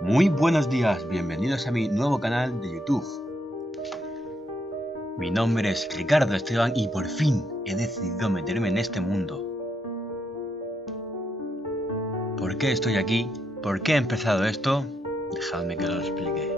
Muy buenos días, bienvenidos a mi nuevo canal de YouTube. Mi nombre es Ricardo Esteban y por fin he decidido meterme en este mundo. ¿Por qué estoy aquí? ¿Por qué he empezado esto? Dejadme que lo explique.